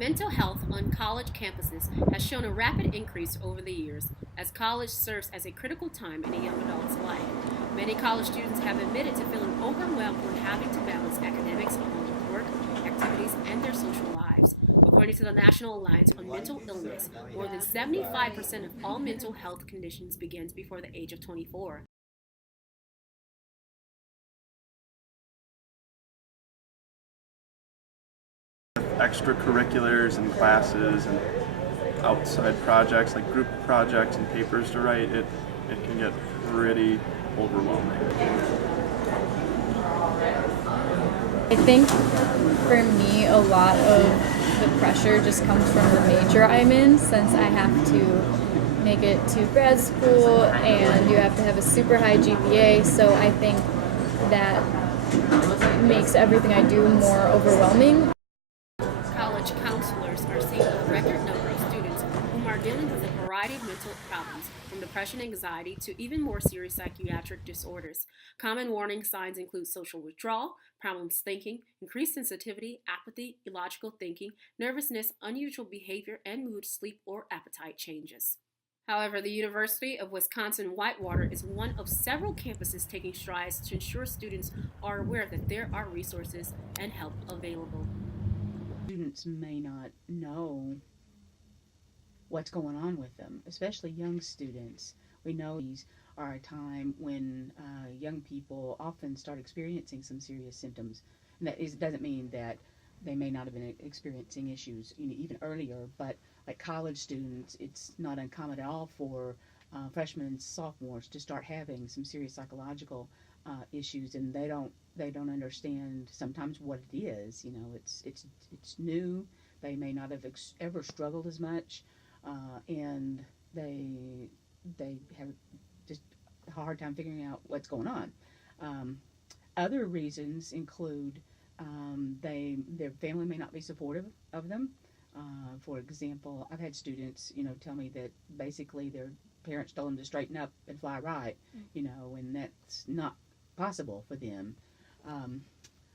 Mental health on college campuses has shown a rapid increase over the years as college serves as a critical time in a young adult's life. Many college students have admitted to feeling overwhelmed when having to balance academics along with work, activities, and their social lives. According to the National Alliance on Mental Illness, more than 75% of all mental health conditions begins before the age of 24. Extracurriculars and classes and outside projects like group projects and papers to write, it can get pretty overwhelming. I think for me, a lot of the pressure just comes from the major I'm in, since I have to make it to grad school and you have to have a super high GPA. So I think that makes everything I do more overwhelming. College counselors are seeing a record number of students whom are dealing with a variety of mental problems, from depression, anxiety, to even more serious psychiatric disorders. Common warning signs include social withdrawal, problems thinking, increased sensitivity, apathy, illogical thinking, nervousness, unusual behavior, and mood, sleep, or appetite changes. However, the University of Wisconsin-Whitewater is one of several campuses taking strides to ensure students are aware that there are resources and help available. Students may not know what's going on with them, especially young students. We know these are a time when young people often start experiencing some serious symptoms. And doesn't mean that they may not have been experiencing issues even earlier, but like college students, it's not uncommon at all for freshmen and sophomores to start having some serious psychological issues, and they don't understand sometimes what it is. It's new. They may not have ever struggled as much, and they have just a hard time figuring out what's going on. Other reasons include their family may not be supportive of them. For example, I've had students, tell me that basically their parents told them to straighten up and fly right, and that's not possible for them.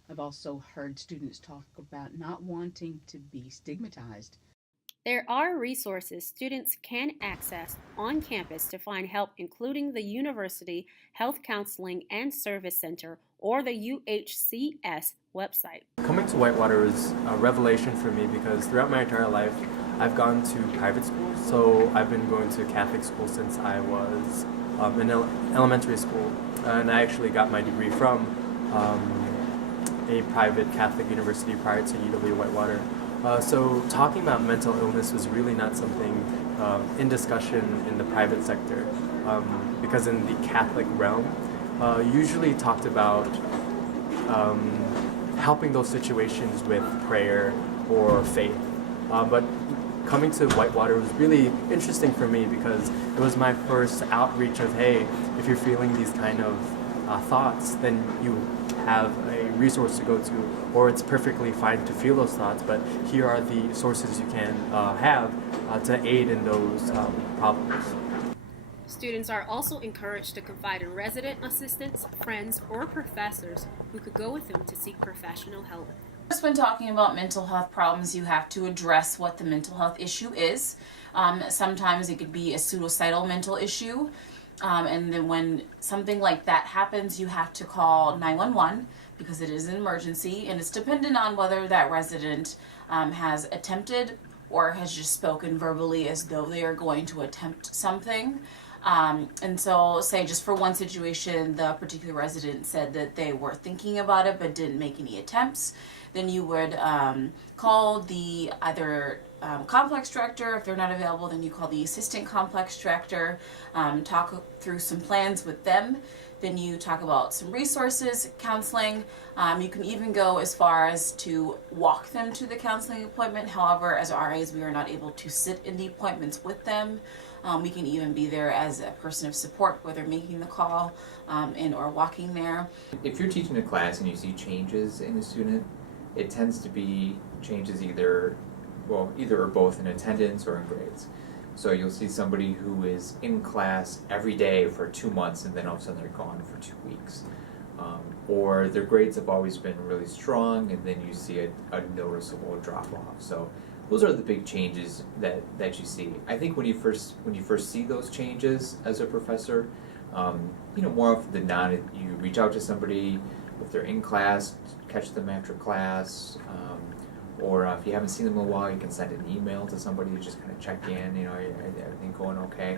I've also heard students talk about not wanting to be stigmatized. There are resources students can access on campus to find help, including the University Health Counseling and Service Center or the UHCS website. Coming to Whitewater was a revelation for me because throughout my entire life, I've gone to private schools. So I've been going to Catholic school since I was in elementary school, and I actually got my degree from a private Catholic university prior to UW-Whitewater. So talking about mental illness was really not something in discussion in the private sector, because in the Catholic realm, usually talked about helping those situations with prayer or faith. But coming to Whitewater was really interesting for me because it was my first outreach of, hey, if you're feeling these kind of thoughts, then you have a resource to go to, or it's perfectly fine to feel those thoughts, but here are the sources you can have to aid in those problems. Students are also encouraged to confide in resident assistants, friends, or professors who could go with them to seek professional help. Just when talking about mental health problems, you have to address what the mental health issue is. Sometimes it could be a suicidal mental issue. And then when something like that happens, you have to call 911 because it is an emergency, and it's dependent on whether that resident has attempted or has just spoken verbally as though they are going to attempt something. And so, say just for one situation, the particular resident said that they were thinking about it but didn't make any attempts. Then you would call the either complex director. If they're not available, then you call the assistant complex director, talk through some plans with them. Then you talk about some resources, counseling. You can even go as far as to walk them to the counseling appointment. However, as RAs, we are not able to sit in the appointments with them. We can even be there as a person of support, whether making the call and or walking there. If you're teaching a class and you see changes in a student, it tends to be changes either or both in attendance or in grades. So you'll see somebody who is in class every day for 2 months and then all of a sudden they're gone for 2 weeks. Or their grades have always been really strong and then you see a noticeable drop off. So those are the big changes that you see. I think when you first see those changes as a professor, more often than not, you reach out to somebody if they're in class, catch them after class, or if you haven't seen them in a while, you can send an email to somebody to just kind of check in. Everything going okay?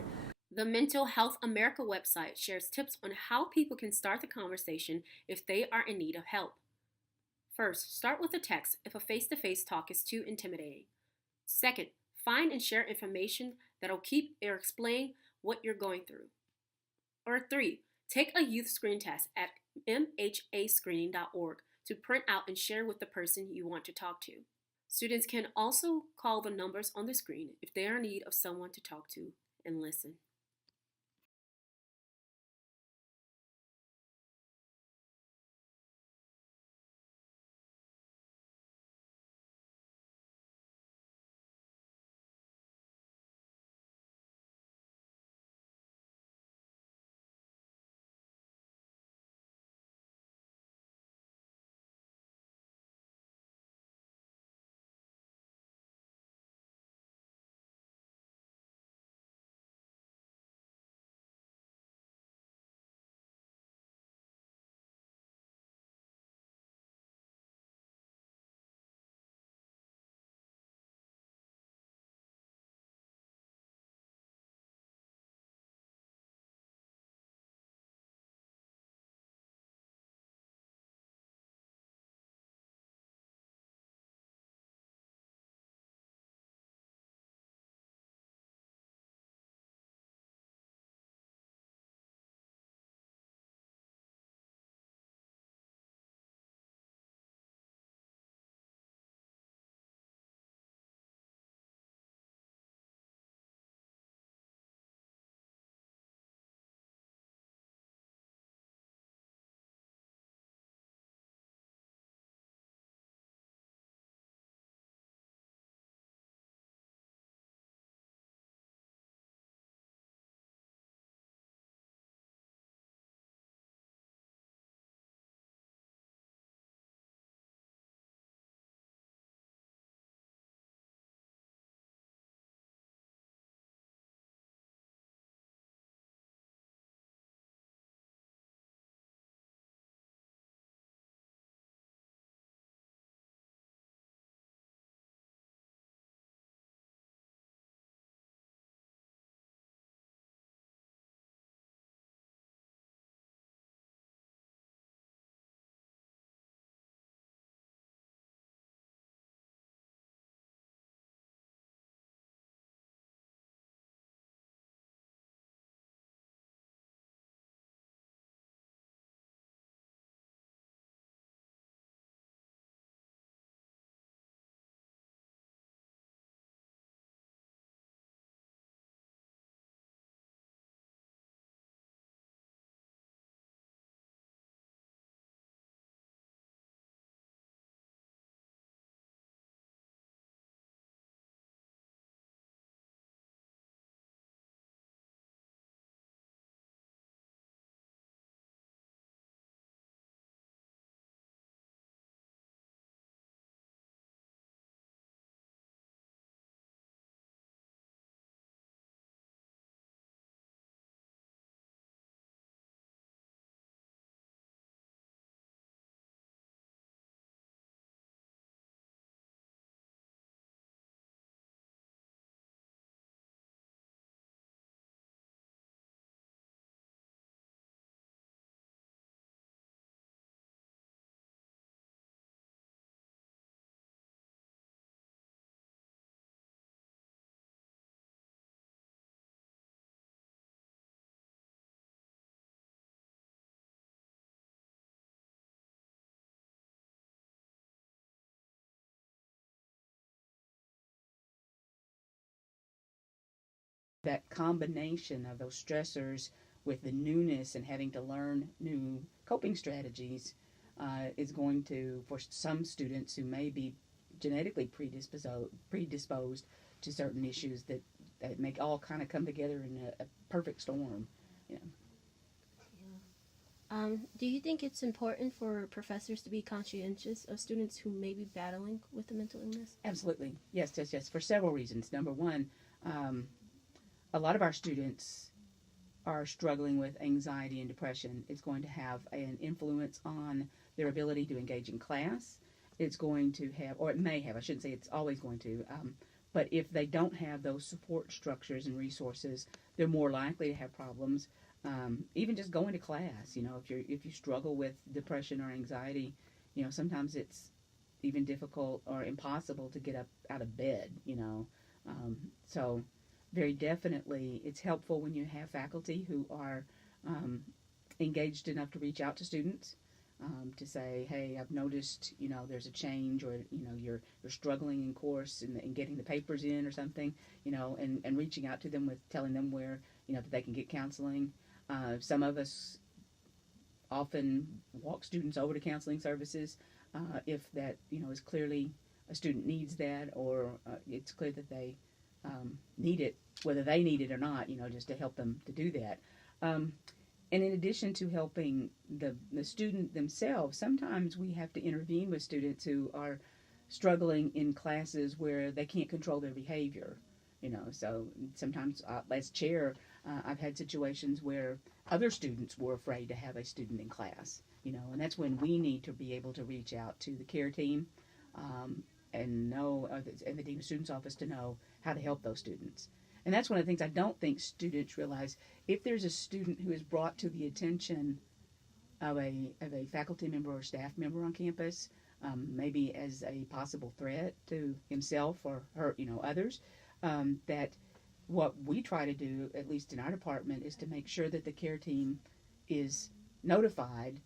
The Mental Health America website shares tips on how people can start the conversation if they are in need of help. First, start with a text if a face-to-face talk is too intimidating. Second, find and share information that'll keep or explain what you're going through. Or 3, take a youth screen test at mhascreening.org to print out and share with the person you want to talk to. Students can also call the numbers on the screen if they are in need of someone to talk to and listen. That combination of those stressors with the newness and having to learn new coping strategies is going to, for some students who may be genetically predisposed to certain issues, that make all kind of come together in a perfect storm. You know. Do you think it's important for professors to be conscientious of students who may be battling with a mental illness? Absolutely. Yes, for several reasons. Number one, a lot of our students are struggling with anxiety and depression. It's going to have an influence on their ability to engage in class. It's going to have, or it may have, I shouldn't say it's always going to, but if they don't have those support structures and resources, they're more likely to have problems. Even just going to class, if you struggle with depression or anxiety, sometimes it's even difficult or impossible to get up out of bed, So very definitely it's helpful when you have faculty who are engaged enough to reach out to students, to say, hey, I've noticed, there's a change, or, you're struggling in course and getting the papers in or something, and reaching out to them with telling them where, that they can get counseling. Some of us often walk students over to counseling services if that, is clearly a student needs that, or it's clear that they need it, whether they need it or not, just to help them to do that. And in addition to helping the student themselves, sometimes we have to intervene with students who are struggling in classes where they can't control their behavior. So sometimes as chair, I've had situations where other students were afraid to have a student in class, and that's when we need to be able to reach out to the care team and the Dean of Students Office to know how to help those students. And that's one of the things I don't think students realize. If there's a student who is brought to the attention of a faculty member or staff member on campus, maybe as a possible threat to himself or her, others, that what we try to do, at least in our department, is to make sure that the care team is notified,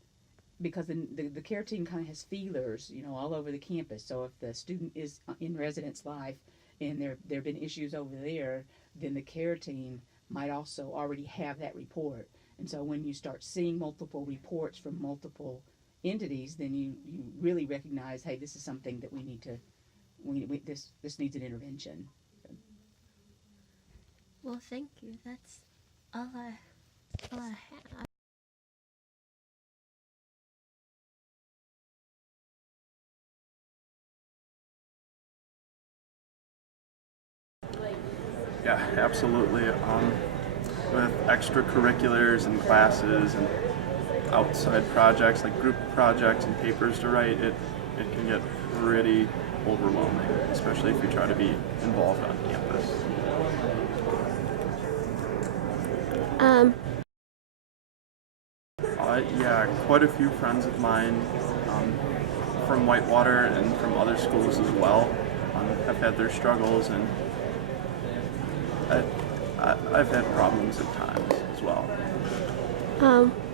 because the care team kind of has feelers, all over the campus. So if the student is in residence life and there have been issues over there, then the care team might also already have that report. And so when you start seeing multiple reports from multiple entities, then you really recognize, hey, this is something that we need to, this needs an intervention. Well, thank you. That's all I have. Yeah, absolutely. With extracurriculars and classes and outside projects like group projects and papers to write, it can get pretty overwhelming, especially if you try to be involved on campus. Yeah, quite a few friends of mine from Whitewater and from other schools as well have had their struggles, and I've had problems at times as well.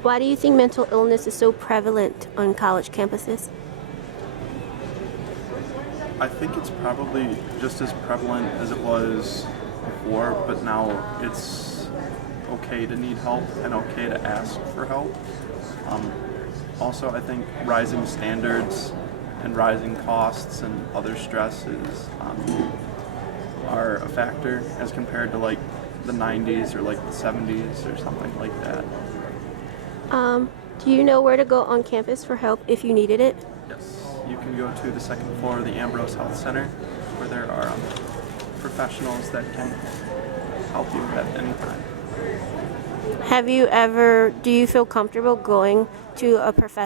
Why do you think mental illness is so prevalent on college campuses? I think it's probably just as prevalent as it was before, but now it's okay to need help and okay to ask for help. Also, I think rising standards and rising costs and other stresses are a factor as compared to like the 90s or like the 70s or something like that. Do you know where to go on campus for help if you needed it? Yes, you can go to the second floor of the Ambrose Health Center, where there are professionals that can help you at any time. Do you feel comfortable going to a professional